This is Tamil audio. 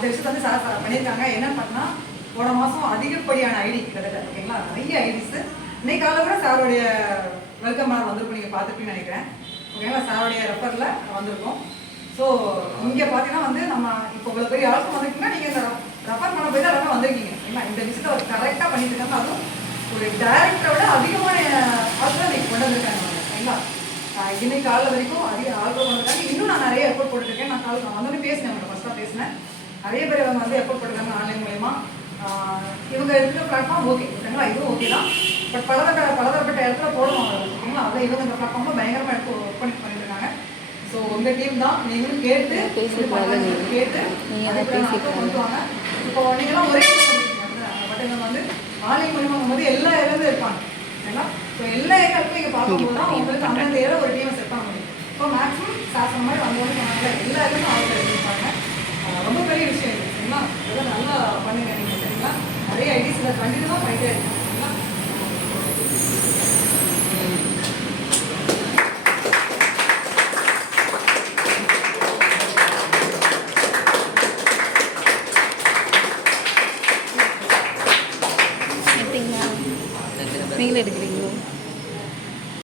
அந்த விஷயத்தை வந்து சார் பண்ணியிருக்காங்க. என்ன பண்ணா போன மாதம் அதிகப்படியான ஐடி கிட்டத்தட்ட ஓகேங்களா, நிறைய ஐடிஸ் இன்னைக்கு காலையில் கூட சாருடைய வெல்கம் நாள் வந்திருக்கும், நீங்கள் பார்த்துருப்பீங்கன்னு நினைக்கிறேன் ஓகேங்களா. சாருடைய ரெஃபரில் வந்திருக்கோம். ஸோ இங்கே பார்த்தீங்கன்னா வந்து நம்ம இப்போ இவ்வளோ பெரிய ஆளுக்கு வந்திருக்கீங்கன்னா நீங்கள் இந்த ரெஃபர் பண்ண போய் தான் எல்லாமே வந்திருக்கீங்க ஓகேங்களா. இந்த விஷயத்தை அவர் கரெக்டாக பண்ணிட்டு இருக்காங்க. அதுவும் ஒரு டேரக்டரை விட அதிகமான ஆட்களை இன்னைக்கு கொண்டு வந்திருக்காங்க ஓகேங்களா. இன்னைக்கு காலையில் வரைக்கும் அதிக ஆட்கள் கொண்டு வந்திருக்காங்க. இன்னும் நான் நிறைய எஃபோர்ட் போட்டுருக்கேன். நான் வந்தோடனே பேசினேன், அவங்க ஃபஸ்ட்டாக பேசினேன். நிறைய பேர் அவங்க வந்து எஃபோர்ட் போட்டுருக்காங்க ஆன்லைன் மூலயமா. இவங்க இருக்கிற பிளாட்ஃபார்ம் ஓகே ஓகேங்களா, இதுவும் ஓகே தான். பட் பலதரப்பட்ட இடத்துல போடணும் ஓகேங்களா. அதை இவங்க இந்த பிளாட்ஃபார்மில் பயங்கரமாக எடுத்து ஒர்க் பண்ணிட்டு இருக்காங்க. ஸோ உங்கள் டீம் தான், நீங்களும் கேட்டு கொண்டு வாங்க. இப்போ நீங்களாம் ஒரே பட் இவங்க வந்து ஆன்லைன் மூலியமாக போகும்போது எல்லா ஏரியாவிலும் இருப்பாங்க ஓகேங்களா. ஸோ எல்லா ஏரியாவுக்கும் நீங்கள் பார்க்கும்போது தான் உங்களுக்கு அந்தந்த ஏரியா ஒரு டீமை செட் பண்ண முடியும். ஸோ மேக்ஸிமம் சாசன மாதிரி வந்தவங்க சொன்னாங்க எல்லா ஏரியாவும் ஆளுநர் இருப்பாங்க. ரொம்ப பெரிய விஷயம் இது சரிங்களா. இதெல்லாம் நல்லா பண்ணுங்க நீங்கள் சரிங்களா. நிறைய ஐடிஸ் இதை கண்டிப்பாக தான் பண்ணிட்டே இருக்கும் சரிங்களா. நீங்களே எடுக்கிறீங்க.